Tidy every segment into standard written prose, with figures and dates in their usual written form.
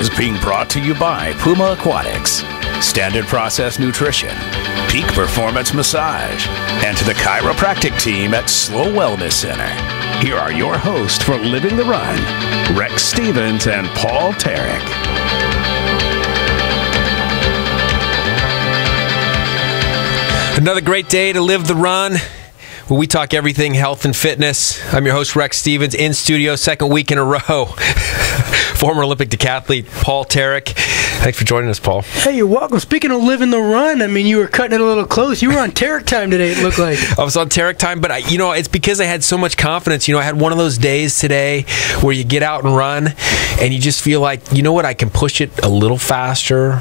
is being brought to you by Puma Aquatics, Standard Process Nutrition, Peak Performance Massage, and to the chiropractic team at Slow Wellness Center. Here are your hosts for Living the Run, Rex Stevens and Paul Tarek. Another great day to live the run, where we talk everything health and fitness. I'm your host, Rex Stevens, in studio, second week in a row. Former Olympic decathlete Paul Tarek. Thanks for joining us, Paul. Hey, you're welcome. Speaking of living the run, I mean, you were cutting it a little close. You were on Tarek time today, it looked like. I was on Tarek time, but it's because I had so much confidence. I had one of those days today where you get out and run, and you just feel like, you know what, I can push it a little faster,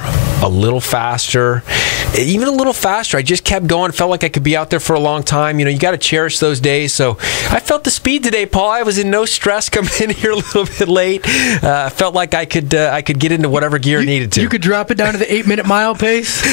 even a little faster. I just kept going. Felt like I could be out there for a long time. You got to cherish those days. So I felt the speed today, Paul. I was in no stress coming in here a little bit late. Felt like I could get into whatever gear I needed to. You could drop it down to the 8-minute mile pace.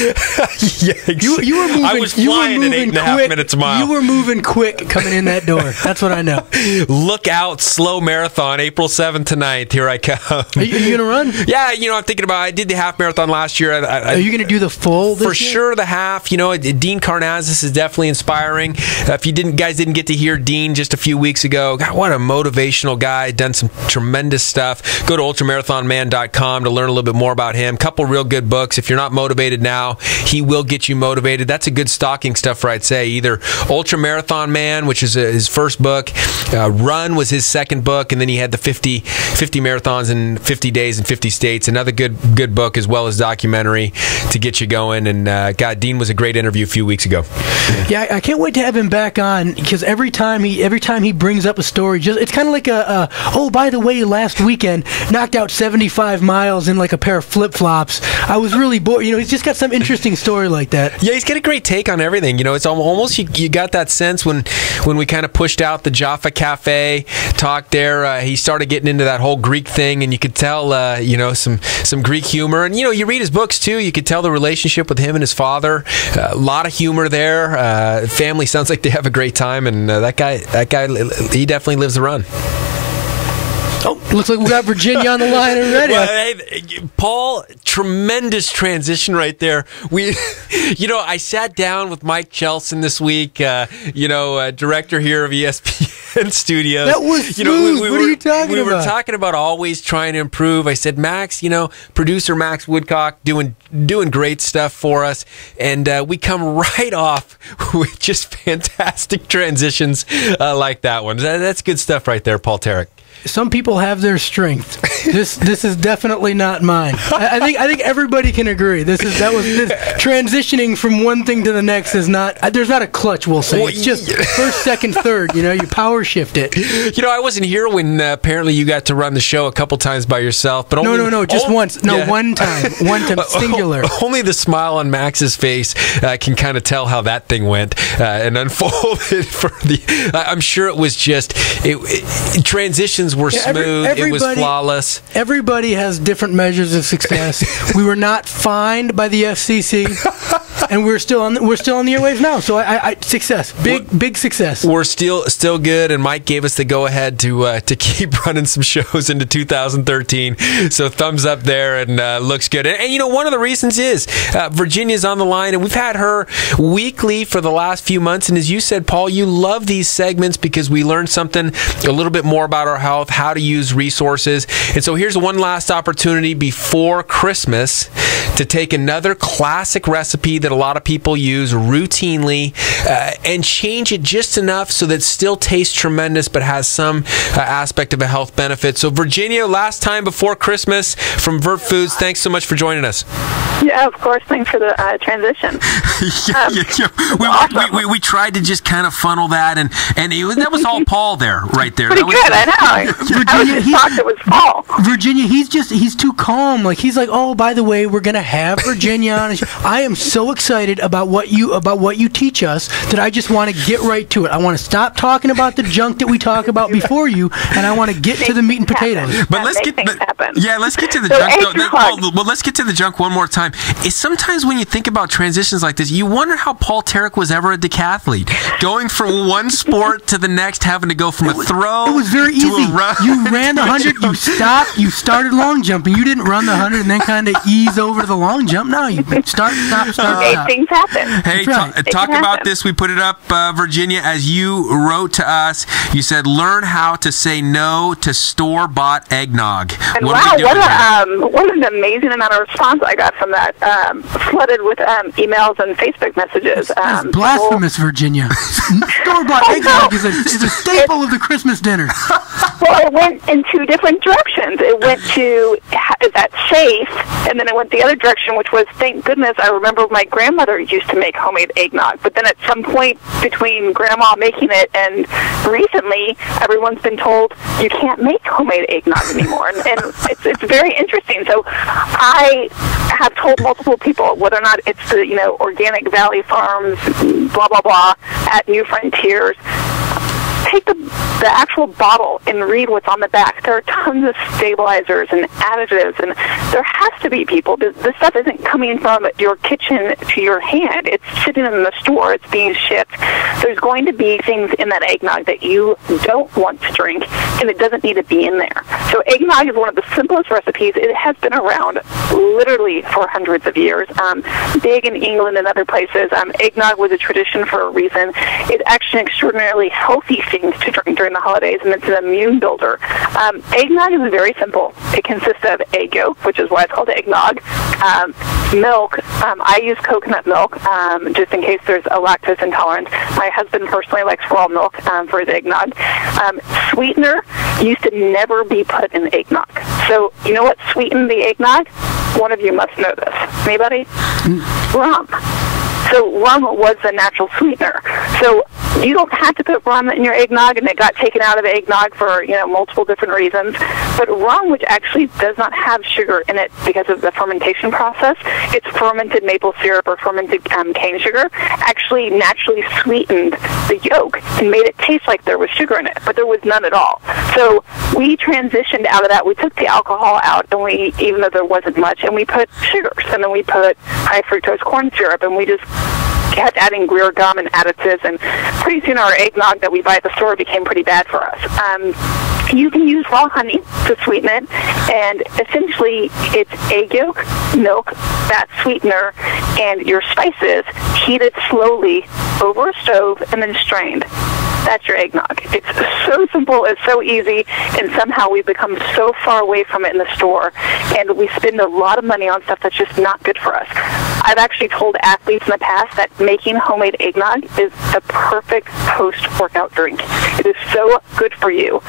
Yeah, you were moving. I was flying at 8.5 minutes a mile. You were moving quick coming in that door. That's what I know. Look out, slow marathon, April 7th to 9th. Here I come. Are you going to run? Yeah, I'm thinking about I did the half marathon last year. Are you going to do the full this year? For sure, the half. Dean Karnazes is definitely inspiring. If you guys didn't get to hear Dean just a few weeks ago, God, what a motivational guy. Done some tremendous stuff. Go to ultramarathonman.com to learn a little bit more about him. Couple real good books. If you're not motivated now, he will get you motivated. That's a good stocking stuffer, I'd say. Either Ultramarathon Man, which is his first book, Run was his second book, and then he had the 50 marathons in 50 days in 50 states. Another good book, as well as documentary to get you going. And God, Dean was a great interview a few weeks ago. Yeah, I can't wait to have him back on, because every time he brings up a story, it's kind of like oh, by the way, last weekend knocked out 75 miles in like a pair of flip-flops. I was really bored. He's just got some interesting story like that. Yeah, he's got a great take on everything. It's almost you got that sense when we kind of pushed out the Jaffa Cafe talk there. He started getting into that whole Greek thing, and you could tell some Greek humor. And you read his books too. You could tell the relationship with him and his father. A lot of humor there. Family sounds like they have a great time, and that guy, he definitely lives the run. Oh, looks like we got Virginia on the line already. Well, hey, Paul, tremendous transition right there. I sat down with Mike Chelson this week, director here of ESPN Studios. That was smooth. What are you talking about? We were talking about always trying to improve. I said, Max, producer Max Woodcock doing great stuff for us. And we come right off with just fantastic transitions like that one. That's good stuff right there, Paul Tarek. Some people have their strength. This is definitely not mine. I think everybody can agree. This transitioning from one thing to the next is not. There's not a clutch. We'll say it's just first, second, third. You power shift it. I wasn't here when apparently you got to run the show a couple times by yourself. But no, just once. No, yeah. one time, singular. Only the smile on Max's face can kind of tell how that thing went and unfolded for the. I'm sure it was just transitions were smooth. It was flawless. Everybody has different measures of success. We were not fined by the FCC, and we're still on the airwaves now. So success, big success. We're still good, and Mike gave us the go ahead to keep running some shows into 2013. So thumbs up there, and looks good. And one of the reasons is Virginia's on the line, and we've had her weekly for the last few months. And as you said, Paul, you love these segments because we learn something a little bit more about our health, how to use resources. And so here's one last opportunity before Christmas to take another classic recipe that a lot of people use routinely and change it just enough so that it still tastes tremendous but has some aspect of a health benefit. So Virginia, last time before Christmas from Vert Foods, thanks so much for joining us. Yeah, of course. Thanks for the transition. We tried to just kind of funnel that, and that was all Paul there, right there. Pretty good, I know. I was just shocked it was Paul. Virginia, he's too calm. Like, he's like, oh, by the way, we're gonna have Virginia on. I am so excited about what you teach us that I just want to get right to it. I want to stop talking about the junk that we talk about before you, and I want to get to the meat and potatoes. But let's get to the junk. Well, let's get to the junk one more time. time. Is sometimes when you think about transitions like this, you wonder how Paul Tarek was ever a decathlete, going from one sport to the next, having to go from a throw. It was very to easy. A run. You ran the 100, you stopped, you started long jumping. You didn't run the 100 and then kind of ease over to the long jump. No, you start, stop. Things happen. Hey, right. talk about this. We put it up, Virginia, as you wrote to us. You said, learn how to say no to store-bought eggnog. And what wow, are we doing what an amazing amount of response I got from that. Flooded with emails and Facebook messages. That's blasphemous, Virginia. Store-bought eggnog is a staple of the Christmas dinner. Well, it went in two different directions. It went to, is that safe? And then it went the other direction, which was, thank goodness, I remember my grandmother used to make homemade eggnog. But then at some point between Grandma making it and recently, everyone's been told you can't make homemade eggnog anymore. And it's very interesting. So I have told multiple people, whether or not it's the, Organic Valley Farms, blah, blah, blah, at New Frontiers, take the actual bottle and read what's on the back. There are tons of stabilizers and additives, and there has to be people. This stuff isn't coming from your kitchen to your hand. It's sitting in the store. It's being shipped. There's going to be things in that eggnog that you don't want to drink, and it doesn't need to be in there. So eggnog is one of the simplest recipes. It has been around literally for hundreds of years. Big in England and other places. Eggnog was a tradition for a reason. It's actually an extraordinarily healthy thing to drink during the holidays, and it's an immune builder. Eggnog is very simple. It consists of egg yolk, which is why it's called eggnog, milk. I use coconut milk just in case there's a lactose intolerance. My husband personally likes raw milk for his eggnog. Sweetener used to never be put in eggnog. So you know what sweetened the eggnog? One of you must know this. Anybody? Rum. So rum was the natural sweetener. So you don't have to put rum in your eggnog, and it got taken out of eggnog for multiple different reasons. But rum, which actually does not have sugar in it because of the fermentation process, it's fermented maple syrup or fermented cane sugar, actually naturally sweetened the yolk and made it taste like there was sugar in it, but there was none at all. So we transitioned out of that. We took the alcohol out, and even though there wasn't much, and we put sugars, and then we put high fructose corn syrup, and we just kept adding Gruyere gum and additives, and pretty soon our eggnog that we buy at the store became pretty bad for us. You can use raw honey to sweeten it, and essentially it's egg yolk, milk, that sweetener, and your spices heated slowly over a stove and then strained. That's your eggnog. It's so simple, it's so easy, and somehow we've become so far away from it in the store, and we spend a lot of money on stuff that's just not good for us. I've actually told athletes in the past that making homemade eggnog is the perfect post-workout drink. It is so good for you.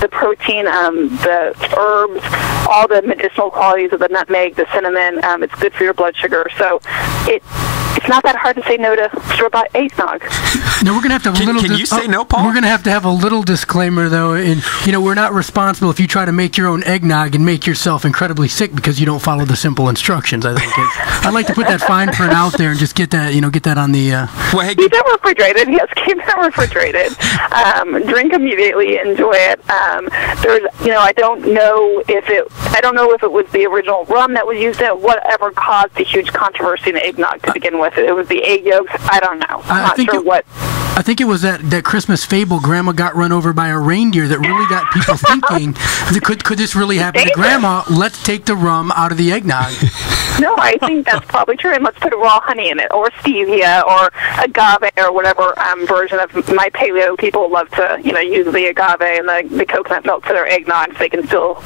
The protein, the herbs, all the medicinal qualities of the nutmeg, the cinnamon, it's good for your blood sugar. So it's not that hard to say no to store-bought eggnog. No, we're going to have to have a little... Can you say no, Paul? We're going to have a little disclaimer, though. And, we're not responsible if you try to make your own eggnog and make yourself incredibly sick because you don't follow the simple instructions, I think. I'd like to put that fine print out there and just get that, get that on the... Well, hey, keep them refrigerated. Yes, keep them refrigerated. Drink immediately. Enjoy it. There's, I don't know if it was the original rum that was used in it, whatever caused the huge controversy in eggnog to begin with. It was the egg yolks. I don't know. I'm not sure what. I think it was that Christmas fable, Grandma got run over by a reindeer, that really got people thinking, could this really happen to Grandma? Let's take the rum out of the eggnog. No, I think that's probably true. And let's put raw honey in it, or stevia, or agave, or whatever version of my paleo. People love to, use the agave and the coconut milk for their eggnog, so they can still,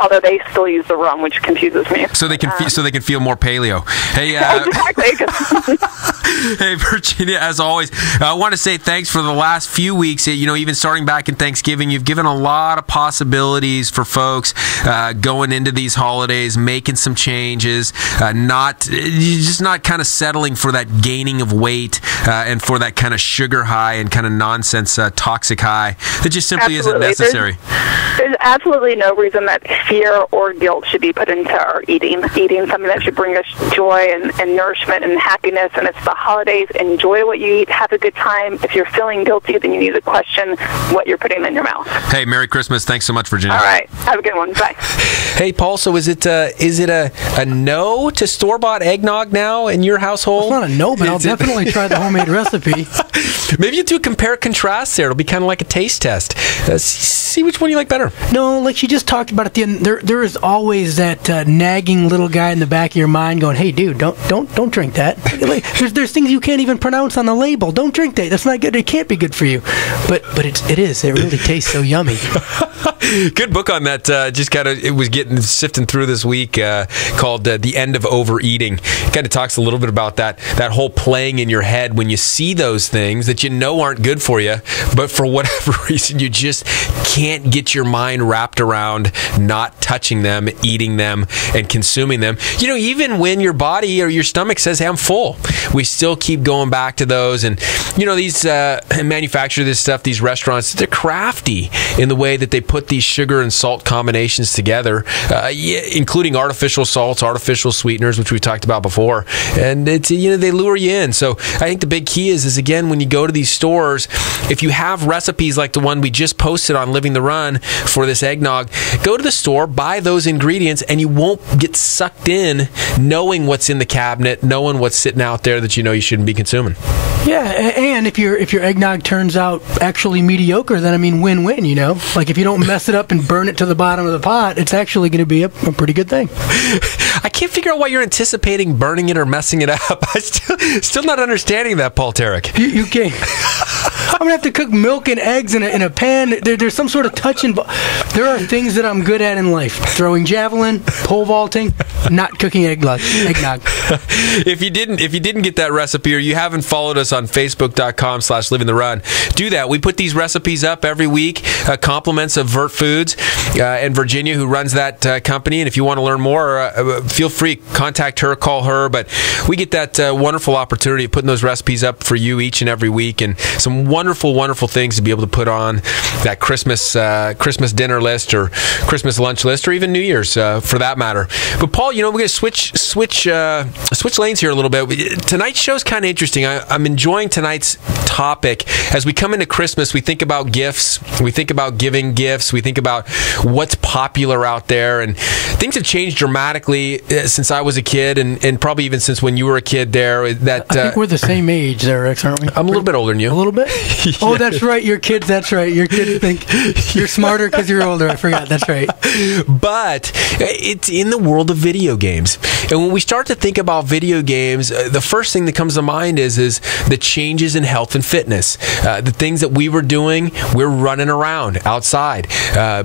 although they still use the rum, which confuses me. So they can feel more paleo. Hey, exactly. Hey, Virginia, as always, I want to say thanks for the last few weeks. Even starting back in Thanksgiving, you've given a lot of possibilities for folks going into these holidays, making some changes, not kind of settling for that gaining of weight and for that kind of sugar high and kind of nonsense toxic high that just simply isn't necessary. There's absolutely no reason that fear or guilt should be put into our eating. Eating something that should bring us joy and nourishment and happiness, and it's the holidays. Enjoy what you eat, have a good time, if you're feeling guilty, then you need to question what you're putting in your mouth. Hey, Merry Christmas. Thanks so much, Virginia. All right. Have a good one. Bye. Hey, Paul, so is it a no to store-bought eggnog now in your household? It's not a no, but I'll definitely try the homemade recipe. Maybe you do a compare-contrast there. It'll be kind of like a taste test. See which one you like better. No, like she just talked about at the end, there is always that nagging little guy in the back of your mind going, "Hey, dude, don't drink that." Like, there's things you can't even pronounce on the label. Don't drink that. That's not good. It can't be good for you. But it is. It really tastes so yummy. Good book on that. It was sifting through this week called The End of Overeating. It kind of talks a little bit about that whole playing in your head when you see those things that you know aren't good for you, but for whatever reason you just can't get your mind wrapped around not touching them, eating them, and consuming them. You know, even when your body or your stomach says, "Hey, I'm full," we still keep going back to those. And you know, these manufacture this stuff, these restaurants, they're crafty in the way that they put these sugar and salt combinations together, including artificial salts, artificial sweeteners, which we've talked about before. And it's, you know, they lure you in. So I think the big key is again, when you go to these stores, if you have recipes like the one we just posted on Living the Run for this eggnog, go to the store, buy those ingredients, and you won't get sucked in knowing what's in the cabinet, knowing what's sitting out there that you know you shouldn't be consuming. Yeah, and if your eggnog turns out actually mediocre, then I mean win-win, you know? Like if you don't mess it up and burn it to the bottom of the pot, it's actually going to be a pretty good thing. I can't figure out why you're anticipating burning it or messing it up. I still not understanding that, Paul Tarek. You can't. I'm going to have to cook milk and eggs in a pan. There's some sort of touch and... There are things that I'm good at in life. Throwing javelin, pole vaulting, not cooking eggnog. If you didn't get that recipe or you haven't followed us on Facebook.com/LivingTheRun, do that. We put these recipes up every week. Compliments of Vert Foods and Virginia, who runs that company. And if you want to learn more, feel free, contact her, call her. But we get that wonderful opportunity of putting those recipes up for you each and every week, and some wonderful, wonderful things to be able to put on that Christmas dinner list or Christmas lunch list, or even New Year's for that matter. But Paul, you know, we're going to switch lanes here a little bit. Tonight's show's kind of interesting. I'm enjoying tonight's topic. As we come into Christmas, we think about gifts. We think about giving gifts. We think about what's popular out there. And things have changed dramatically since I was a kid, and probably even since when you were a kid there. I think we're the same age there, Rex, aren't we? I'm a little bit older than you. A little bit? Yeah. Oh, that's right. Your kids, that's right. Your kids think you're smarter because you're older. I forgot. That's right. But it's in the world of video games. And when we start to think about video games, the first thing that comes to mind is the changes in health and fitness. The things that we were doing, we're running around outside.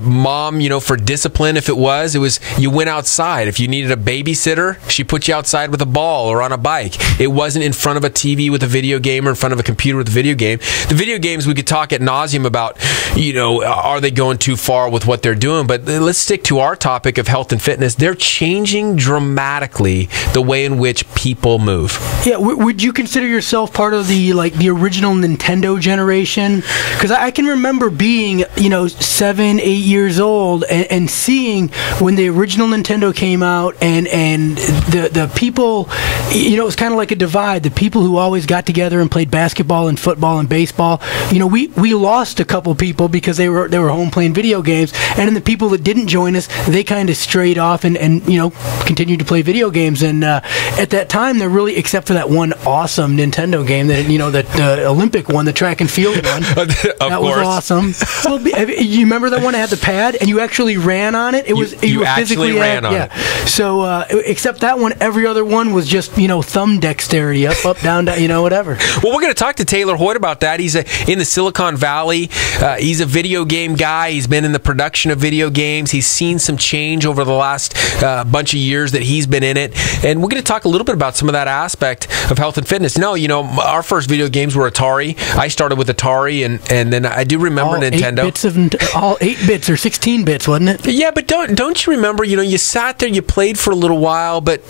Mom, you know, for discipline, if it was you went outside. If you needed a babysitter, she put you outside with a ball or on a bike. It wasn't in front of a TV with a video game or in front of a computer with a video game. The video games we could talk ad nauseum about, you know, are they going too far with what they're doing? But let's stick to our topic of health and fitness. They're changing dramatically the way in which people move. Yeah, would you consider yourself part of the original Nintendo generation? Because I can remember being, 7, 8 years old and seeing when the original Nintendo came out, and the people, it was kind of like a divide. The people who always got together and played basketball and football and baseball, we lost a couple people because they were home playing video games, and then the people that didn't join us, they kind of strayed off and continued to play video games. And at that time, there really, except for that one awesome Nintendo game that that Olympic one, the track and field one, that was awesome. Well, you remember that one that had the pad and you actually ran on it? You actually ran on it. So except that one, every other one was just thumb dexterity, up, down, whatever. Well, we're going to talk to Taylor Hoyt about that. He's in the Silicon Valley. He's a video game guy. He's been in the production of video games. He's seen some change over the last bunch of years that he's been in it. And we're going to talk a little bit about some of that aspect of health and fitness. No, our first video games were Atari. I started with Atari, and then I do remember all Nintendo. All 8 bits or 16 bits, wasn't it? Yeah, but don't you remember? You sat there, you played for a little while, but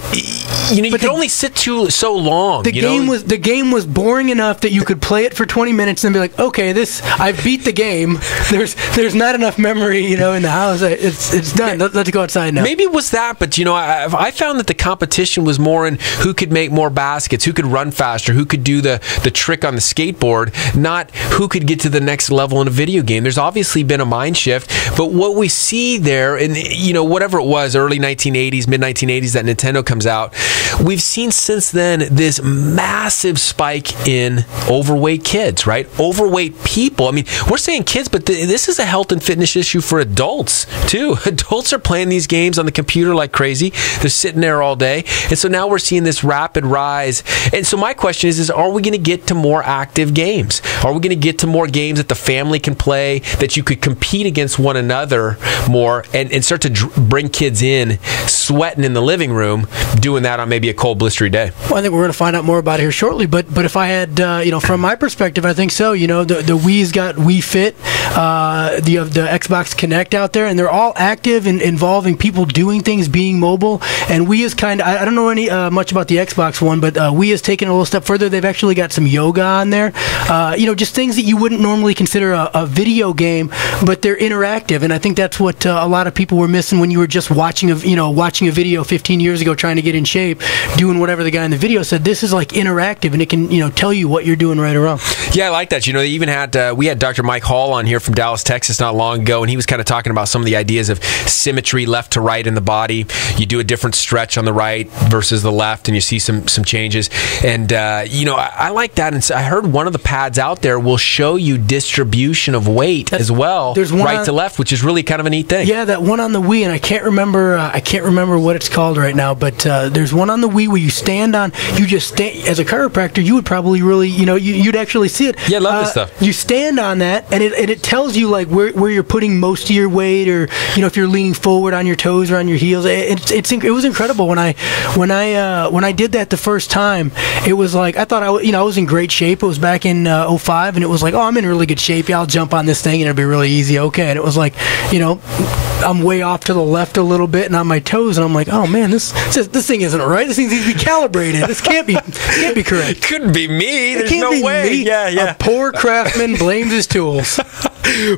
you could only sit so long. The game was boring enough that you could play it for 20 minutes and be like, okay, I've beat the game. There's not enough memory, in the house. It's done. Let's go outside now. Maybe it was that, but I found that the competition was more in who could make more baskets, who could run faster, who could do the trick on the skateboard, not who could get to the next level in a video game. There's obviously been a mind shift, but what we see there, and whatever it was, early 1980s, mid 1980s, that Nintendo comes out, we've seen since then this massive spike in overweight kids, right? Overweight people. I mean, we're saying kids, but this is a health and fitness issue for adults too. Adults are playing these games on the computer like crazy. They're sitting there all day. And so now we're seeing this rapid rise. And so my question is are we going to get to more active games? Are we going to get to more games that the family can play, that you could compete against one another more and start to bring kids in, sweating in the living room, doing that on maybe a cold, blistery day? Well, I think we're going to find out more about it here shortly. But if I had, from my perspective, I think so. The Wii's got Wii Fit, the Xbox Connect out there, and they're all active and involving people doing things, being mobile. And Wii is kind of, I don't know any much about the Xbox one, but Wii is taking a little step further. They've actually got some yoga on there. Just things that you wouldn't normally consider a video game, but they're interactive. And I think that's what a lot of people were missing when you were just watching a video 15 years ago trying to get in shape, doing whatever the guy in the video said. This is like interactive, and it can tell you what you're doing right or wrong. Yeah, I like that. They even had we had Dr. Mike Hall on here from Dallas, Texas not long ago, and he was kind of talking about some of the ideas of symmetry left to right in the body. You do a different stretch on the right versus the left, and you see some changes. And I like that. And I heard one of the pads out there will show you distribution of weight as well, right to left, which is really kind of a neat thing. Yeah, that one on the Wii, and I can't remember what it's called right now, but there's one on the Wii where you stand on. You just stand as a chiropractor. You would probably really, you'd actually see it. Yeah, I love this stuff. You stand on that, and it tells you like where you're putting most of your weight, or if you're leaning forward on your toes or on your heels. It was incredible when I did that the first time. It was like I thought I was in great shape. It was back in 05, and it was like, oh, I'm in really good shape. Yeah, I'll jump on this thing and it'll be really easy. Okay, and it was like, I'm way off to the left a little bit and on my toes, and I'm like, oh man, this thing isn't right. This thing needs to be calibrated. This can't be correct. It couldn't be me. There's no way. Me. Yeah. A poor craftsman blames his tools.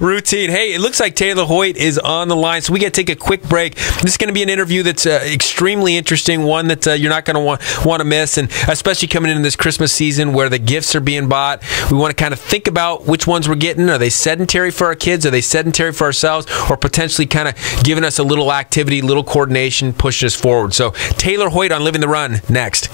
Routine. Hey, it looks like Taylor Hoyt is on the line, so we got to take a quick break. This is going to be an interview that's extremely interesting, one that you're not going to want to miss, and especially coming into this Christmas season where the gifts are being bought. We want to kind of think about which ones we're getting. Are they sedentary for our kids? Are they sedentary for ourselves? Or potentially kind of giving us a little activity, little coordination, pushing us forward. So Taylor Hoyt on Living the Run next.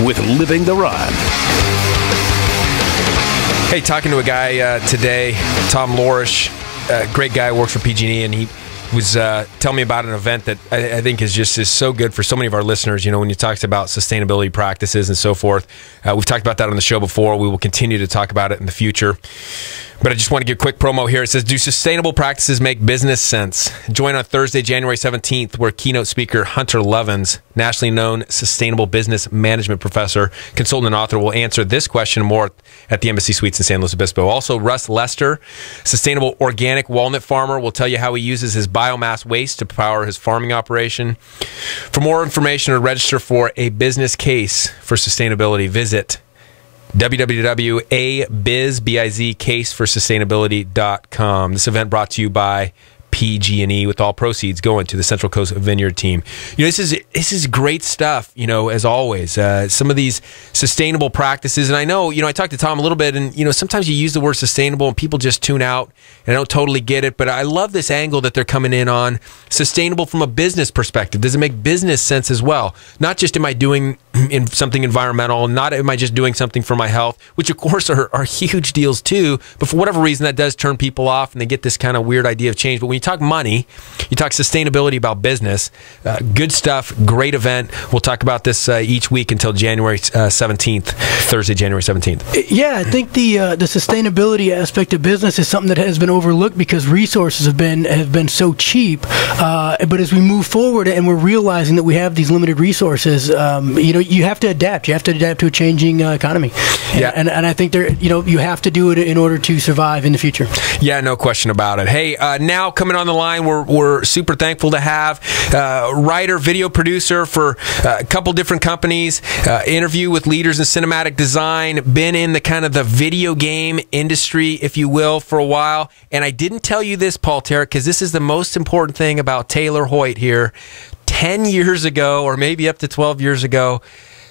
With Living the Run. Hey, talking to a guy today, Tom Lorish, great guy, works for PG&E, and he was telling me about an event that I think is so good for so many of our listeners. When you talk about sustainability practices and so forth, we've talked about that on the show before. We will continue to talk about it in the future. But I just want to give a quick promo here. It says, do sustainable practices make business sense? Join on Thursday, January 17th, where keynote speaker Hunter Lovins, nationally known sustainable business management professor, consultant, and author, will answer this question and more at the Embassy Suites in San Luis Obispo. Also, Russ Lester, sustainable organic walnut farmer, will tell you how he uses his biomass waste to power his farming operation. For more information or register for a business case for sustainability, visit www.abizcaseforsustainability.com. This event brought to you by PG&E, with all proceeds going to the Central Coast Vineyard team. This is great stuff, as always. Some of these sustainable practices, and I know, I talked to Tom a little bit, and, sometimes you use the word sustainable and people just tune out and I don't totally get it, but I love this angle that they're coming in on. Sustainable from a business perspective. Does it make business sense as well? Not just am I doing something environmental, not am I just doing something for my health, which of course are huge deals too, but for whatever reason that does turn people off and they get this kind of weird idea of change. But when you talk money, you talk sustainability about business, good stuff, great event. We'll talk about this each week until January 17th, Thursday, January 17th. Yeah, I think the sustainability aspect of business is something that has been overlooked because resources have been so cheap. But as we move forward and we're realizing that we have these limited resources, you have to adapt. You have to adapt to a changing economy. And I think you have to do it in order to survive in the future. Yeah, no question about it. Hey, now coming gentleman on the line we're super thankful to have. Writer, video producer for a couple different companies, interview with leaders in cinematic design, been in the kind of the video game industry, if you will, for a while. And I didn't tell you this, Paul Tarek, because this is the most important thing about Taylor Hoyt here. 10 years ago, or maybe up to 12 years ago,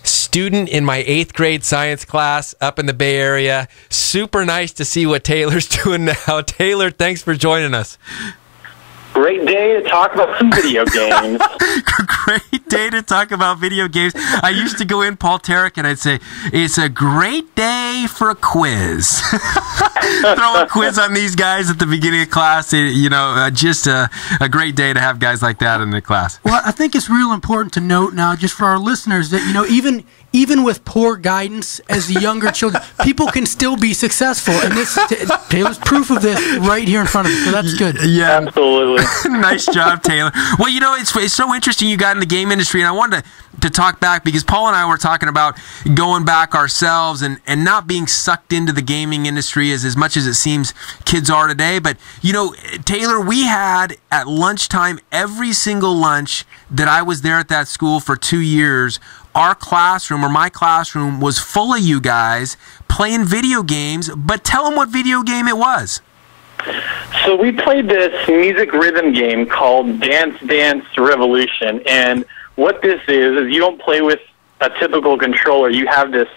student in my 8th grade science class up in the Bay Area. Super nice to see what Taylor's doing now. Taylor, thanks for joining us. Great day to talk about some video games. Great day to talk about video games. I used to go in, Paul Tarek, and I'd say, it's a great day for a quiz. Throw a quiz on these guys at the beginning of class. Just a great day to have guys like that in the class. Well, I think it's real important to note now, just for our listeners, that, even with poor guidance as the younger children, people can still be successful. And Taylor's proof of this right here in front of us, so that's good. Yeah, absolutely. Nice job, Taylor. Well, it's so interesting you got in the game industry, and I wanted to talk back because Paul and I were talking about going back ourselves and not being sucked into the gaming industry as much as it seems kids are today. But, Taylor, we had at lunchtime, every single lunch that I was there at that school for 2 years, our classroom, or my classroom, was full of you guys playing video games. But tell them what video game it was. So we played this music rhythm game called Dance Dance Revolution. And what this is you don't play with a typical controller. You have this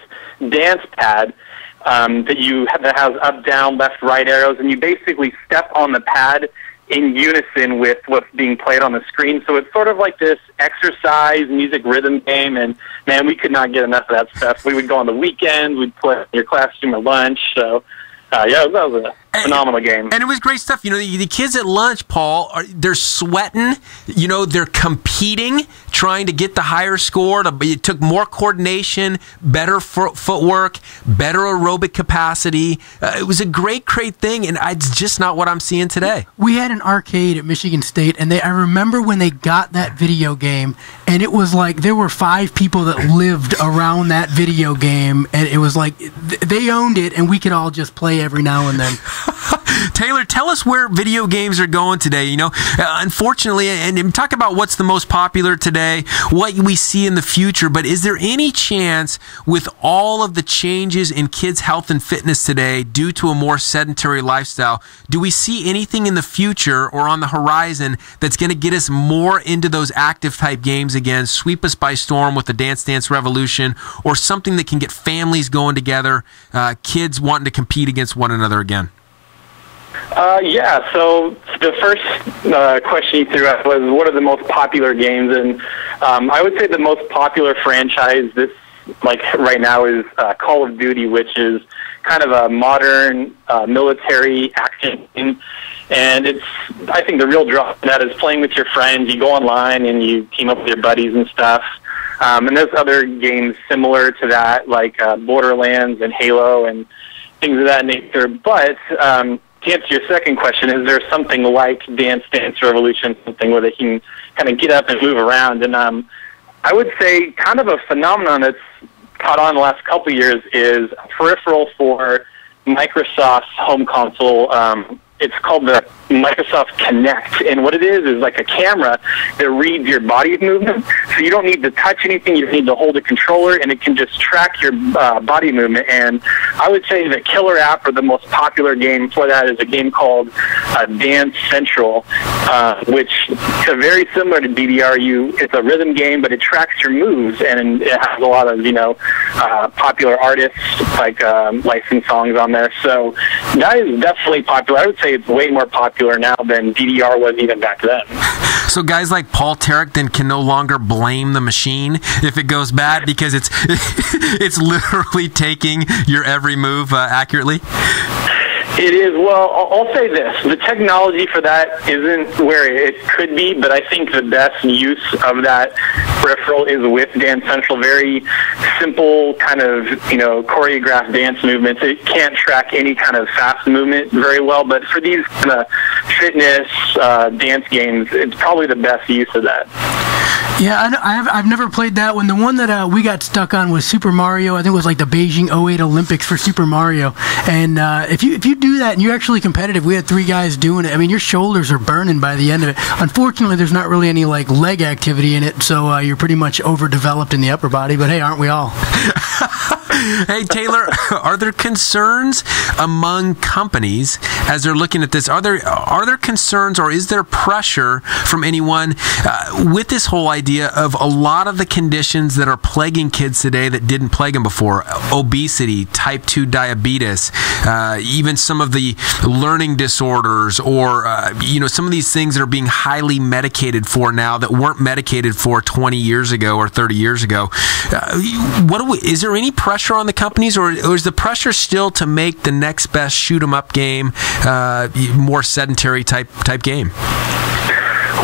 dance pad that has up, down, left, right arrows, and you basically step on the pad in unison with what's being played on the screen. So it's sort of like this exercise music rhythm game, and man, we could not get enough of that stuff. We would go on the weekends, we'd play in your classroom at lunch. So that was a phenomenal game. And it was great stuff. The kids at lunch, Paul, they're sweating. They're competing, trying to get the higher score. It took more coordination, better footwork, better aerobic capacity. It was a great thing, and it's just not what I'm seeing today. We had an arcade at Michigan State, and I remember when they got that video game, and it was like there were 5 people that lived around that video game, and it was like they owned it, and we could all just play every now and then. Taylor, tell us where video games are going today. Unfortunately, and talk about what's the most popular today, what we see in the future, but is there any chance with all of the changes in kids' health and fitness today due to a more sedentary lifestyle, do we see anything in the future or on the horizon that's going to get us more into those active type games again, sweep us by storm with the Dance Dance Revolution, or something that can get families going together, kids wanting to compete against one another again? So the first question you threw out was, what are the most popular games? And I would say the most popular franchise right now is Call of Duty, which is kind of a modern military action game. And I think the real draw to that is playing with your friends. You go online and you team up with your buddies and stuff. And there's other games similar to that, like Borderlands and Halo and things of that nature. But to answer your second question, is there something like Dance Dance Revolution, something where they can kind of get up and move around? And I would say kind of a phenomenon that's caught on the last couple of years is a peripheral for Microsoft's home console. It's called the Microsoft Kinect, and what it is like a camera that reads your body movement, so you don't need to touch anything, you don't need to hold a controller, and it can just track your body movement. And I would say the killer app or the most popular game for that is a game called Dance Central, which is very similar to DDR. It's a rhythm game, but it tracks your moves, and it has a lot of popular artists, like licensed songs on there. So that is definitely popular. I would say it's way more popular now than DDR was even back then. So guys like Paul Tarek then can no longer blame the machine if it goes bad because it's literally taking your every move accurately? It is. Well, I'll say this. The technology for that isn't where it could be, but I think the best use of that peripheral is with Dance Central. Very simple kind of, choreographed dance movements. It can't track any kind of fast movement very well, but for these kind of fitness dance games, it's probably the best use of that. Yeah, I've never played that one. The one that we got stuck on was Super Mario. I think it was like the Beijing 08 Olympics for Super Mario. And if you do that and you're actually competitive, we had 3 guys doing it. I mean, your shoulders are burning by the end of it. Unfortunately, there's not really any like leg activity in it, so you're pretty much overdeveloped in the upper body. But hey, aren't we all? Hey, Taylor, are there concerns among companies as they're looking at this? Are there concerns, or is there pressure from anyone with this whole idea of a lot of the conditions that are plaguing kids today that didn't plague them before? Obesity, type 2 diabetes, even some of the learning disorders, or some of these things that are being highly medicated for now that weren't medicated for 20 years ago or 30 years ago. Is there any pressure on the companies, or is the pressure still to make the next best shoot-'em-up game more sedentary type game?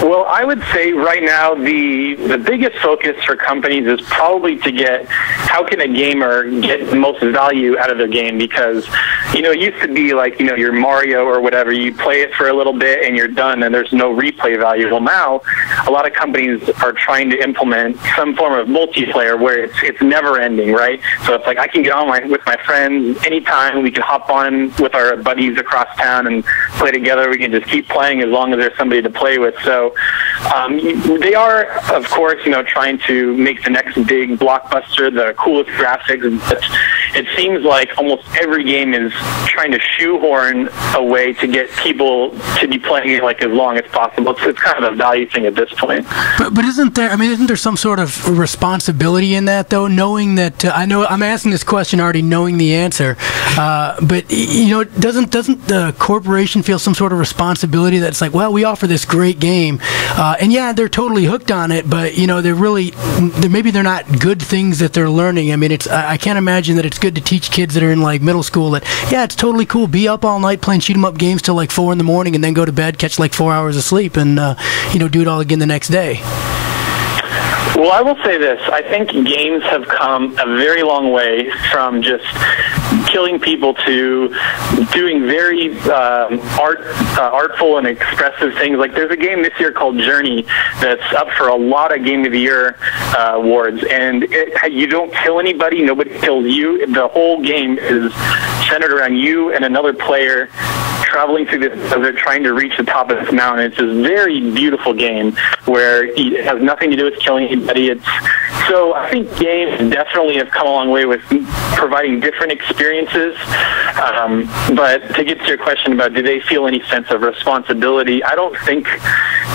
Well, I would say right now the biggest focus for companies is probably to get how can a gamer get the most value out of their game, because, it used to be like, your Mario or whatever, you play it for a little bit and you're done and there's no replay value. Well, now a lot of companies are trying to implement some form of multiplayer where it's never ending, right? So it's like I can get on with my friends anytime. We can hop on with our buddies across town and play together. We can just keep playing as long as there's somebody to play with. So they are, of course, trying to make the next big blockbuster, the coolest graphics, but it seems like almost every game is trying to shoehorn a way to get people to be playing it like as long as possible. It's kind of a value thing at this point. But isn't there some sort of responsibility in that, though, knowing that I know I'm asking this question already knowing the answer, but doesn't the corporation feel some sort of responsibility that's like, well, we offer this great game, and yeah, they're totally hooked on it, but maybe they're not good things that they're learning. I mean, I can't imagine that it's good to teach kids that are in like middle school that, yeah, it's totally cool, be up all night playing shoot 'em up games till like 4 a.m. and then go to bed, catch like 4 hours of sleep, and do it all again the next day. Well, I will say this. I think games have come a very long way from just killing people to doing very artful and expressive things. Like there's a game this year called Journey that's up for a lot of Game of the Year awards, and you don't kill anybody, nobody kills you. The whole game is centered around you and another player traveling through this desert trying to reach the top of this mountain. It's this very beautiful game where it has nothing to do with killing anybody. So I think games definitely have come a long way with providing different experiences. But to get to your question about do they feel any sense of responsibility, I don't think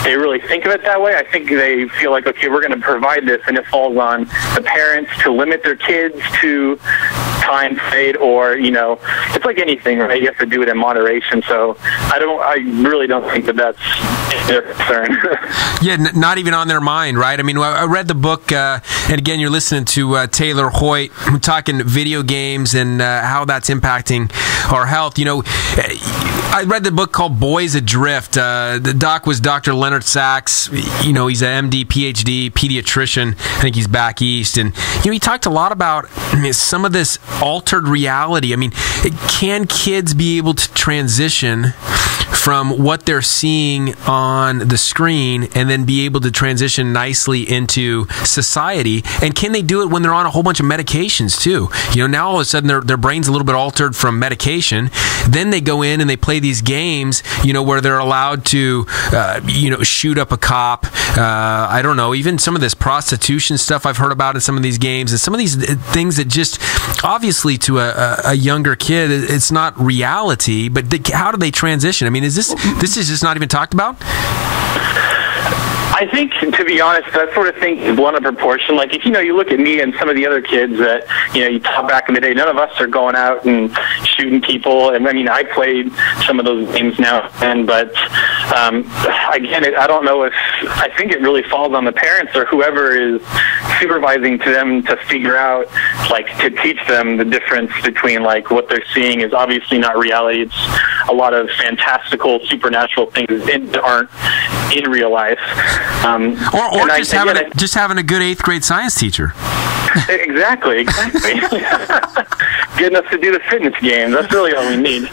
they really think of it that way. I think they feel like, okay, we're going to provide this, and it falls on the parents to limit their kids to time played, or it's like anything, right? You have to do it in moderation. So I really don't think that that's their concern. Yeah, not even on their mind, right? I mean, I read the book, and again, you're listening to Taylor Hoyt, talking video games and how that's impacting our health. I read the book called Boys Adrift. The doc was Dr. Leonard Sachs. He's an MD, PhD, pediatrician. I think he's back east. And, he talked a lot about some of this altered reality. I mean, can kids be able to transition from what they're seeing on the screen and then be able to transition nicely into society? And can they do it when they're on a whole bunch of medications too? Now all of a sudden their brain's a little bit altered from medication. Then they go in and they play these games, where they're allowed to, shoot up a cop. I don't know, even some of this prostitution stuff I've heard about in some of these games, and some of these things that just obviously to a younger kid, it's not reality, but how do they transition? I mean, this is just not even talked about? I think, to be honest, that sort of thing is blown out of proportion. Like, if you look at me and some of the other kids that, you taught back in the day, none of us are going out and shooting people. And I mean, I played some of those games now, but again, I don't know if, I think it really falls on the parents or whoever is supervising to them to figure out, like, to teach them the difference between, like, what they're seeing is obviously not reality. It's a lot of fantastical, supernatural things that aren't in real life. Or just having a good 8th grade science teacher. Exactly. Getting us to do the fitness game. That's really all we need.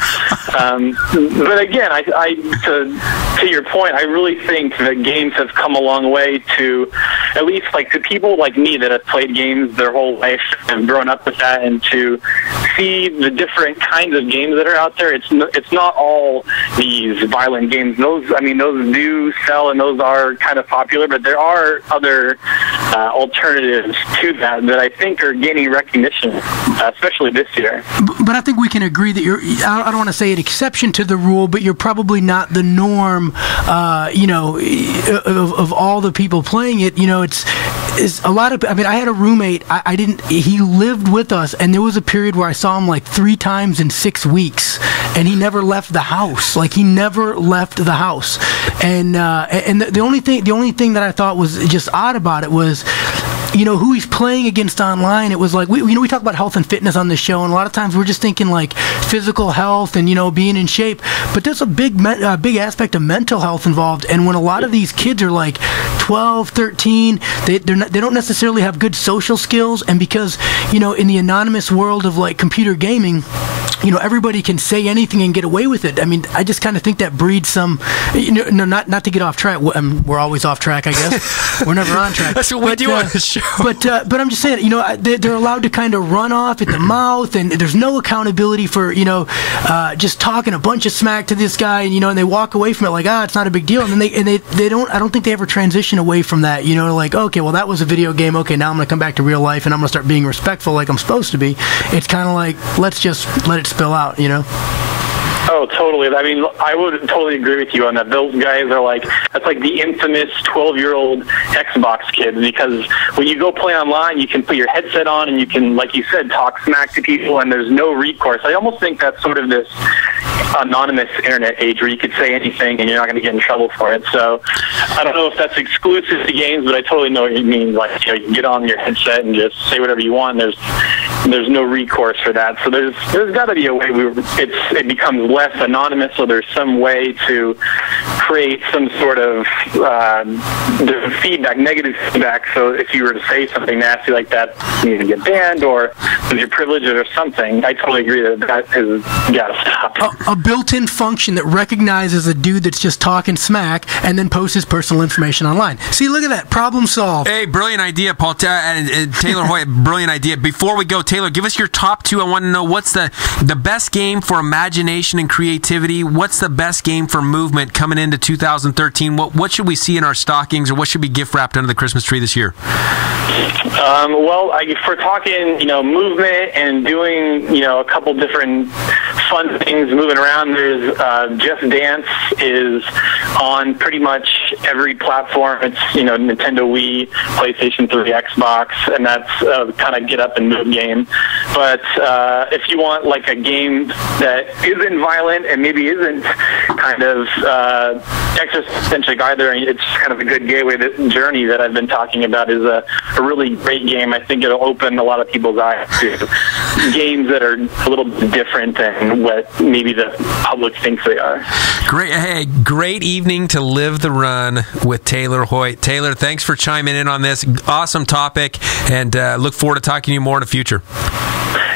But again, to your point, I really think that games have come a long way to, at least like to people like me that have played games their whole life and grown up with that, and to see the different kinds of games that are out there. It's not all these violent games. Those do sell and those are kind of popular, but there are other alternatives to that I think are gaining recognition, especially this year. But I think we can agree that I don't want to say an exception to the rule, but you're probably not the norm, of all the people playing it. It's a lot of, I had a roommate, he lived with us, and there was a period where I saw him like 3 times in 6 weeks, and he never left the house. And the only thing that I thought was just odd about it was, who he's playing against online. It was like, we talk about health and fitness on this show, and a lot of times we're just thinking like physical health and, being in shape. But there's a big aspect of mental health involved. And when a lot of these kids are like 12, 13, they don't necessarily have good social skills. And because, in the anonymous world of like computer gaming, everybody can say anything and get away with it. I just kind of think that breeds some, not to get off track. We're always off track, I guess. We're never on track. That's what we do on the show. But I'm just saying, they're allowed to kind of run off at the mouth, and there's no accountability for, just talking a bunch of smack to this guy, and they walk away from it like, it's not a big deal. And then they don't, I don't think they ever transition away from that, like, okay, well, that was a video game. Okay, now I'm going to come back to real life, and I'm going to start being respectful like I'm supposed to be. It's kind of like, let's just let it spill out, Oh, totally. I would totally agree with you on that. Those guys are like, that's like the infamous 12-year-old Xbox kids, because when you go play online, you can put your headset on and you can, like you said, talk smack to people, and there's no recourse. I almost think that's sort of this anonymous internet age where you could say anything and you're not going to get in trouble for it. So I don't know if that's exclusive to games, but I totally know what you mean. Like, you can get on your headset and just say whatever you want. There's no recourse for that. So there's got to be a way where it becomes less anonymous, so there's some way to create some sort of feedback, negative feedback. So if you were to say something nasty like that, you need to get banned or with your privileges or something. I totally agree that has got to stop. A built-in function that recognizes a dude that's just talking smack and then posts his personal information online. See, look at that. Problem solved. Hey, brilliant idea, Paul. Taylor Hoyt, brilliant idea. Before we go, Taylor, give us your top 2. I want to know what's the best game for imagination and creativity. What's the best game for movement coming into 2013? What should we see in our stockings, or what should be gift wrapped under the Christmas tree this year? If we're talking, movement and doing, a couple different fun things moving around, there's Just Dance is on pretty much every platform. It's, Nintendo Wii, PlayStation 3, Xbox, and that's kind of get up and move game. But if you want like a game that isn't violent and maybe isn't kind of exercise-centric either, it's kind of a good gateway. The Journey that I've been talking about is a really great game. I think it'll open a lot of people's eyes to games that are a little bit different than what maybe the public thinks they are. Great evening to Live the Run with Taylor Hoyt. Taylor, thanks for chiming in on this. Awesome topic, and look forward to talking to you more in the future.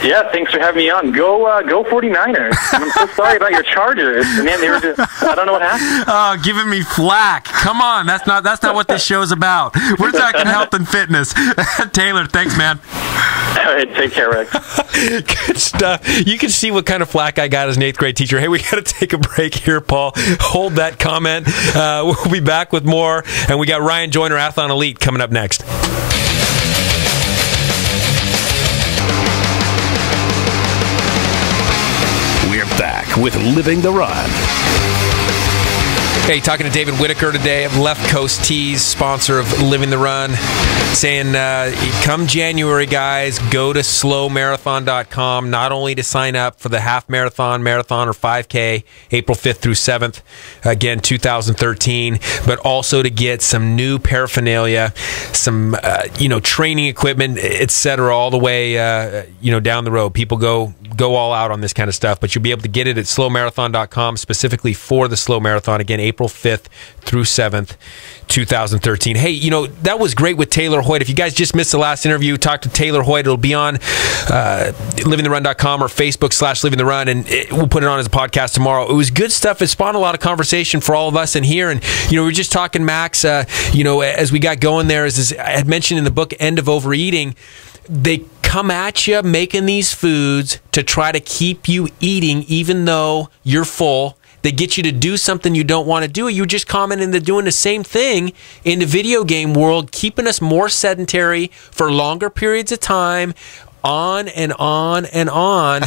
Yeah, thanks for having me on. Go 49ers. I'm so sorry about your Chargers. Man, they were just, I don't know what happened. Oh, giving me flack. Come on, that's not what this show's about. We're talking health and fitness. Taylor, thanks, man. All right, take care, Rick. Good stuff. You can see what kind of flack I got as an 8th grade teacher. Hey, we got to take a break here, Paul. Hold that comment. We'll be back with more, and we got Ryan Joyner, Athlon Elite, coming up next. Back with Living the Run. Hey, talking to David Whitaker today of Left Coast Tees, sponsor of Living the Run, saying come January, guys, go to slowmarathon.com, not only to sign up for the half marathon, or 5K, April 5th through 7th, again, 2013, but also to get some new paraphernalia, some, training equipment, etc., all the way, down the road. People go all out on this kind of stuff, but you'll be able to get it at slowmarathon.com, specifically for the Slow Marathon, again, April 5th through 7th, 2013. Hey, that was great with Taylor Hoyt. If you guys just missed the last interview, talk to Taylor Hoyt. It'll be on livingtherun.com or Facebook/livingtherun, and we'll put it on as a podcast tomorrow. It was good stuff. It spawned a lot of conversation for all of us in here. And, we were just talking, Max, as we got going there, as I had mentioned in the book, End of Overeating, they come at you making these foods to try to keep you eating even though you're full. They get you to do something you don't want to do. You just commented they're doing the same thing in the video game world, keeping us more sedentary for longer periods of time, on and on and on.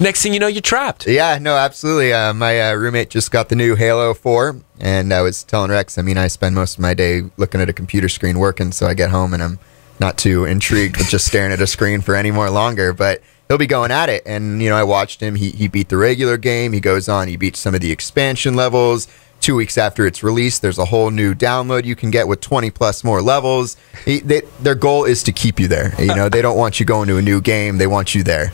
Next thing you know, you're trapped. Yeah, no, absolutely. My roommate just got the new Halo 4, and I was telling Rex, I spend most of my day looking at a computer screen working, so I get home and I'm not too intrigued with just staring at a screen for any more longer, but he'll be going at it. And, I watched him. He beat the regular game. He goes on. He beats some of the expansion levels. 2 weeks after it's released, there's a whole new download you can get with 20 plus more levels. Their goal is to keep you there. They don't want you going to a new game. They want you there.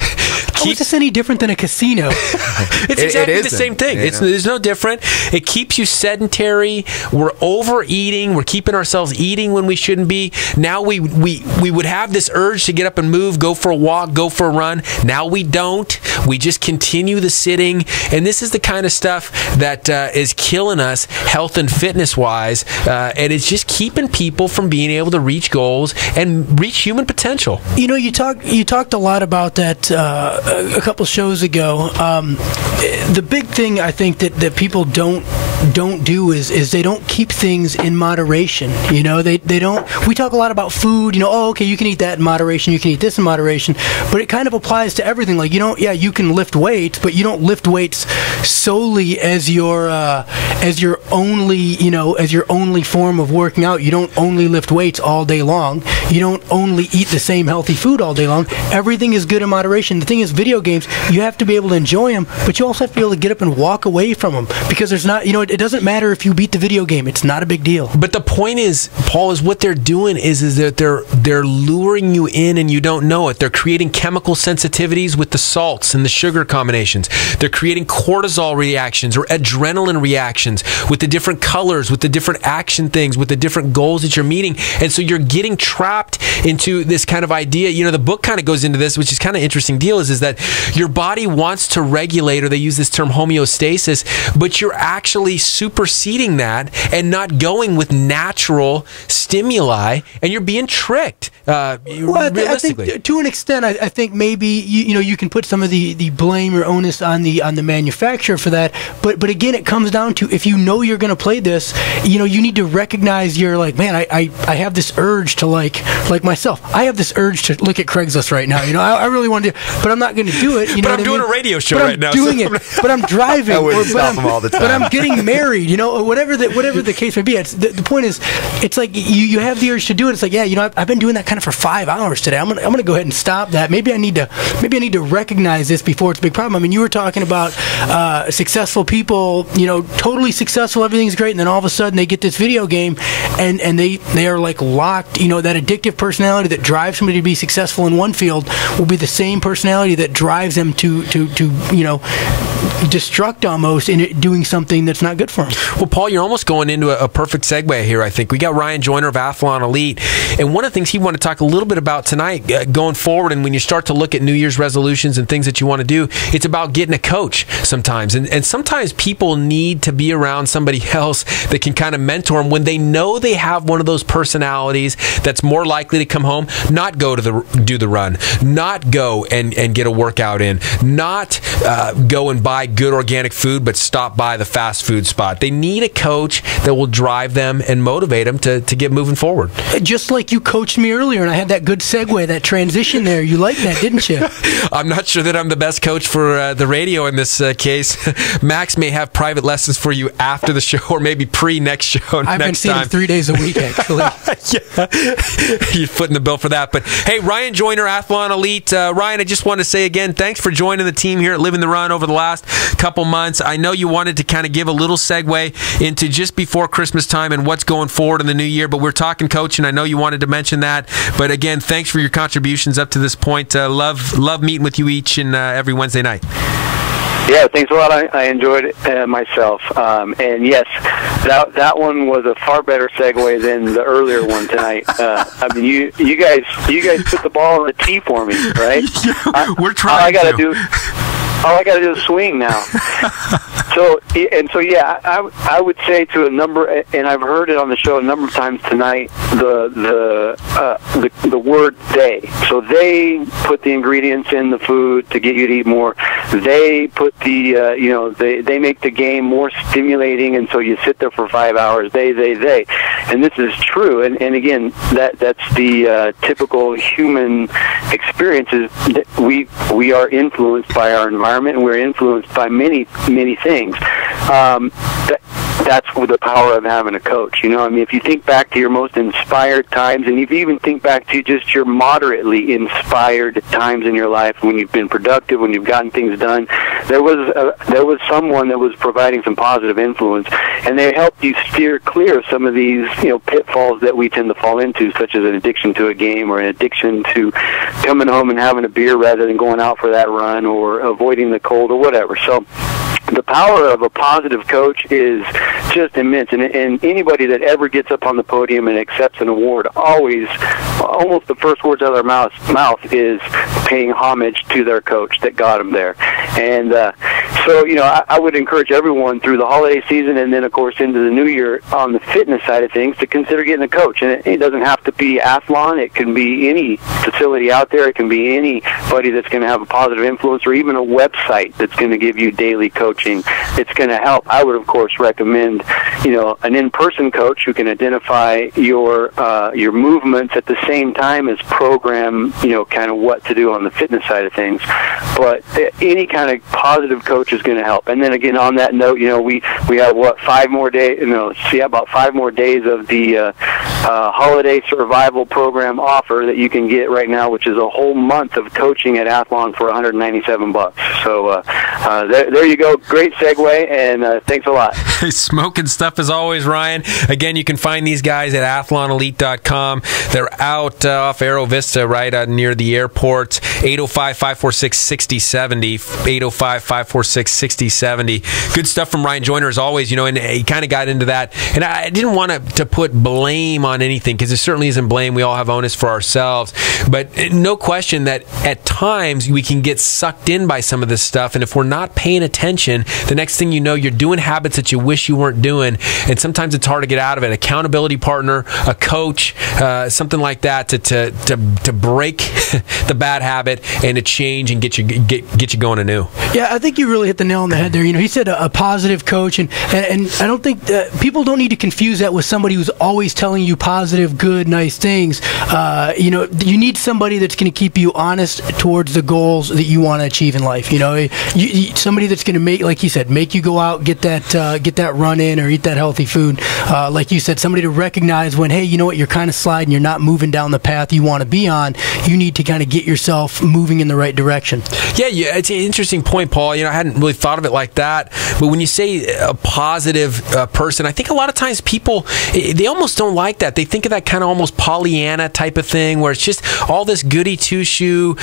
How is this any different than a casino? It's exactly the same thing. It's no different. It keeps you sedentary. We're overeating. We're keeping ourselves eating when we shouldn't be. Now we would have this urge to get up and move, go for a walk, go for a run. Now we don't. We just continue the sitting. And this is the kind of stuff that is killing us health and fitness wise. And it's just keeping people from being able to reach goals and reach human potential. You talked a lot about that a couple shows ago. The big thing I think that people don't do is they don't keep things in moderation. They don't. We talk a lot about food. Okay, you can eat that in moderation. You can eat this in moderation. But it kind of applies to everything. Like you can lift weights, but you don't lift weights solely as your only form of working out. You don't only lift weights all day long. You don't only eat the same healthy food all day long. Everything is good in moderation. The thing is, video games, you have to be able to enjoy them, but you also have to be able to get up and walk away from them, because there's not, it doesn't matter if you beat the video game. It's not a big deal. But the point is, Paul, is what they're doing is that they're luring you in and you don't know it. They're creating chemical sensitivities with the salts and the sugar combinations. They're creating cortisol reactions or adrenaline reactions with the different colors, with the different action things, with the different goals that you're meeting. And so you're getting trapped into this kind of idea. The book kind of goes into this, which is kind of interesting deal, is that your body wants to regulate, or they use this term homeostasis, but you're actually superseding that and not going with natural stimuli, and you're being tricked. Realistically, I think to an extent, I think maybe you can put some of the blame or onus on the manufacturer for that. But again, it comes down to, if you're going to play this, you need to recognize you're like, man, I have this urge to like myself. I have this urge to look at Craigslist right now. I really want to, but I'm not going to do it. But I'm doing a radio show right now. But I'm driving. I wouldn't stop them all the time. But I'm getting married. Whatever the case may be. The point is, it's like you have the urge to do it. It's like, I've been doing that kind of for 5 hours today. I'm gonna go ahead and stop that. Maybe I need to recognize this before it's a big problem. You were talking about successful people, totally successful, everything's great, and then all of a sudden they get this video game and they are like locked. That addictive personality that drives somebody to be successful in one field will be the same personality that drives them to destruct almost in doing something that's not good for them. Well, Paul, you're almost going into a perfect segue here, I think. We got Ryan Joyner of Athlon Elite, and one of the things he wanted to talk a little bit about tonight going forward, and when you start to look at New Year's resolutions and things that you want to do, it's about getting a coach sometimes. And sometimes people need to be around somebody else that can kind of mentor them when they know they have one of those personalities that's more likely to come home, not go to do the run, not go and get a workout in, not go and buy good organic food, but stop by the fast food spot. They need a coach that will drive them and motivate them to get moving forward. Just like you coached me earlier, and I had that good segue, that transition there. You liked that, didn't you? I'm not sure that I'm the best coach for the radio in this case. Max may have private lessons for you after the show, or maybe pre-next show. I've been seeing him 3 days a week, actually. Yeah, you're footing the bill for that. But hey, Ryan Joyner, Athlon Elite. Ryan, I just want to say again, thanks for joining the team here at Living the Run over the last couple months. I know you wanted to kind of give a little segue into just before Christmas time and what's going forward in the new year, but we're talking coaching. I know you wanted to mention that. But again, thanks for your contributions up to this point. Love meeting with you each and every Wednesday night. Yeah, thanks a lot. I enjoyed it myself. And yes, that one was a far better segue than the earlier one tonight. I mean, you guys put the ball on the tee for me, right? We're trying. All I got to do is swing now. So yeah, I would say to a number, and I've heard it on the show a number of times tonight, the word they. So they put the ingredients in the food to get you to eat more. They put they make the game more stimulating, and so you sit there for 5 hours. They, and this is true. And again, that's the typical human experience. Is that we are influenced by our environment. And we're influenced by many things. That's with the power of having a coach. I mean, if you think back to your most inspired times, and if you even think back to just your moderately inspired times in your life when you've been productive, when you've gotten things done, there was someone that was providing some positive influence, and they helped you steer clear of some of these pitfalls that we tend to fall into, such as an addiction to a game or an addiction to coming home and having a beer rather than going out for that run, or avoiding the cold or whatever. So the power of a positive coach is just immense, and anybody that ever gets up on the podium and accepts an award, almost the first words out of their mouth is paying homage to their coach that got them there. And so I would encourage everyone through the holiday season, and then of course into the new year, on the fitness side of things, to consider getting a coach. And it doesn't have to be Athlon. It can be any facility out there. It can be anybody that's going to have a positive influence, or even a website that's going to give you daily coaching. It's going to help. I would, of course, recommend, an in-person coach who can identify your movements at the same time as program, kind of what to do on the fitness side of things. But any kind of positive coach is going to help. And then again, on that note, we have about 5 more days of the holiday survival program offer that you can get right now, which is a whole month of coaching at Athlon for $197. So there you go. Great segue, and thanks a lot. Smoking stuff as always, Ryan. Again, you can find these guys at athlonelite.com. They're out off Aero Vista, right near the airport. 805-546-6070. 805-546-6070. Good stuff from Ryan Joyner as always, and he kind of got into that. And I didn't want to put blame on anything, because it certainly isn't blame. We all have onus for ourselves. But no question that at times we can get sucked in by some of this stuff, and if we're not paying attention, the next thing you know, you're doing habits that you wish you weren't doing, and sometimes it's hard to get out of it. Accountability partner, a coach, something like that to break the bad habit and to change and get you going anew. Yeah, I think you really hit the nail on the head there. He said a positive coach, and I don't think people don't need to confuse that with somebody who's always telling you positive, good, nice things. You need somebody that's going to keep you honest towards the goals that you want to achieve in life. Somebody that's going to make, like you said, make you go out, get that run in, or eat that healthy food. Like you said, somebody to recognize when, hey, you know what, you're kind of sliding, you're not moving down the path you want to be on. You need to kind of get yourself moving in the right direction. Yeah, it's an interesting point, Paul. I hadn't really thought of it like that. But when you say a positive person, I think a lot of times people, they almost don't like that. They think of that kind of almost Pollyanna type of thing, where it's just all this goody two-shoe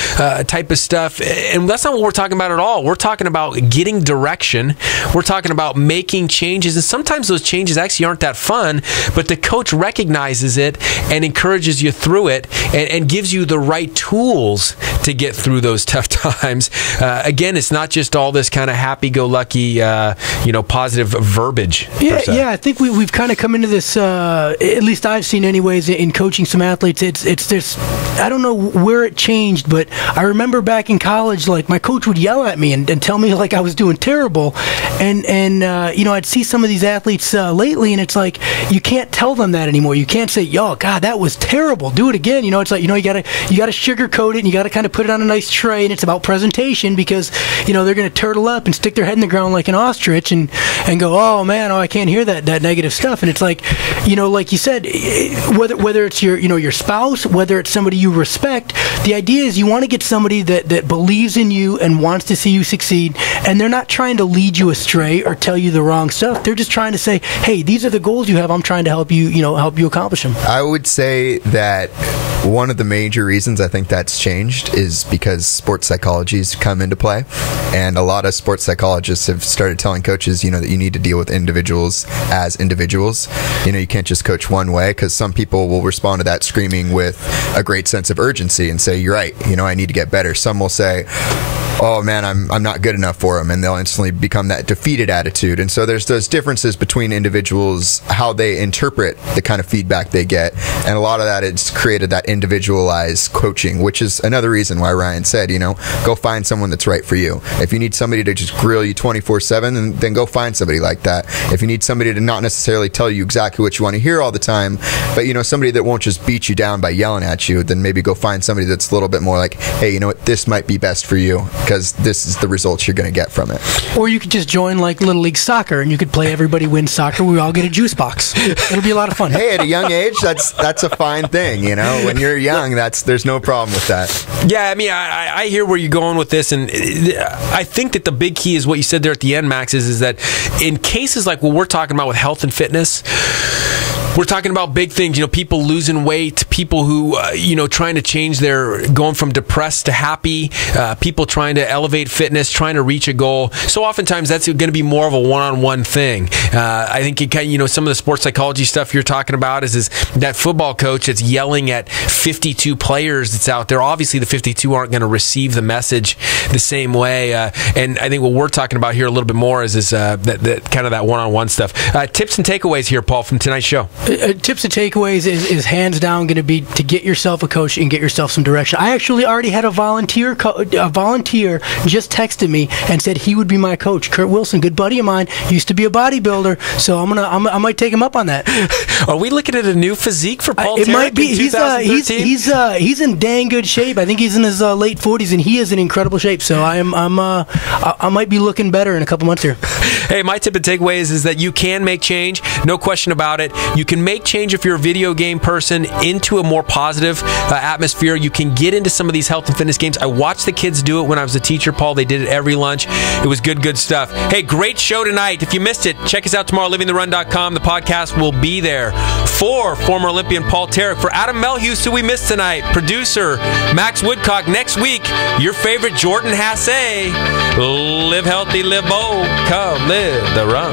type of stuff. And that's not what we're talking about at all. We're talking about getting direction. We're talking about making changes, and sometimes those changes actually aren't that fun, but the coach recognizes it and encourages you through it, and gives you the right tools to get through those tough times. Again, it's not just all this kind of happy-go-lucky, positive verbiage. Yeah, I think we've kind of come into this, at least I've seen anyways, in coaching some athletes. It's this, I don't know where it changed, but I remember back in college, like, my coach would yell at me and tell me like I was doing terrible, and I'd see some of these athletes lately, and it's like, you can't tell them that anymore. You can't say, "Yo, God, that was terrible. Do it again." It's like, you gotta sugarcoat it, and you gotta kind of put it on a nice tray, and it's about presentation, because they're gonna turtle up and stick their head in the ground like an ostrich and go, "Oh man, I can't hear that negative stuff." And it's like, like you said, whether it's your spouse, whether it's somebody you respect, the idea is you want to get somebody that believes in you and wants to see you succeed, and they're not trying to lead you astray or tell you the wrong stuff. They're just trying to say, hey, these are the goals you have. I'm trying to help you accomplish them. I would say that one of the major reasons I think that's changed is because sports psychology's come into play, and a lot of sports psychologists have started telling coaches, that you need to deal with individuals as individuals. You can't just coach one way, because some people will respond to that screaming with a great sense of urgency and say, you're right, I need to get better. Some will say, oh man, I'm not good enough for them, and they'll instantly become that defeated attitude. And so there's those differences between individuals, how they interpret the kind of feedback they get, and a lot of that it's created that individualized coaching, which is another reason why Ryan said, go find someone that's right for you. If you need somebody to just grill you 24/7, then go find somebody like that. If you need somebody to not necessarily tell you exactly what you want to hear all the time, but somebody that won't just beat you down by yelling at you, then maybe go find somebody that's a little bit more like, hey, this might be best for you, because this is the results you're going to get from it. Or you could just join like Little League Soccer, and you could play Everybody Wins Soccer. We all get a juice box. It'll be a lot of fun. Hey, at a young age, that's a fine thing. When you're young, there's no problem with that. Yeah, I mean, I hear where you're going with this, and I think that the big key is what you said there at the end, Max, is that in cases like what we're talking about with health and fitness, we're talking about big things, people losing weight, people who, trying to change going from depressed to happy, people trying to elevate fitness, trying to reach a goal. So oftentimes that's going to be more of a one-on-one thing. I think some of the sports psychology stuff you're talking about is that football coach that's yelling at 52 players that's out there. Obviously the 52 aren't going to receive the message the same way. And I think what we're talking about here a little bit more is that kind of that one-on-one stuff. Tips and takeaways here, Paul, from tonight's show. Tips and takeaways is hands down going to be to get yourself a coach and get yourself some direction. I actually already had a volunteer just texted me and said he would be my coach. Kurt Wilson, good buddy of mine, used to be a bodybuilder, so I might take him up on that. Are we looking at a new physique for Paul? It might be. He's in dang good shape. I think he's in his late 40s, and he is in incredible shape. So I might be looking better in a couple months here. Hey, my tip and takeaways is that you can make change, no question about it. You can make change if you're a video game person into a more positive atmosphere. You can get into some of these health and fitness games. I watched the kids do it when I was a teacher, Paul. They did it every lunch. It was good stuff. Hey, great show tonight. If you missed it, check us out tomorrow, livingtherun.com. The podcast will be there. For former Olympian Paul Tarek, for Adam Melhuse, who we missed tonight, producer Max Woodcock. Next week, your favorite Jordan Hasse. Live healthy, live bold. Come live the run.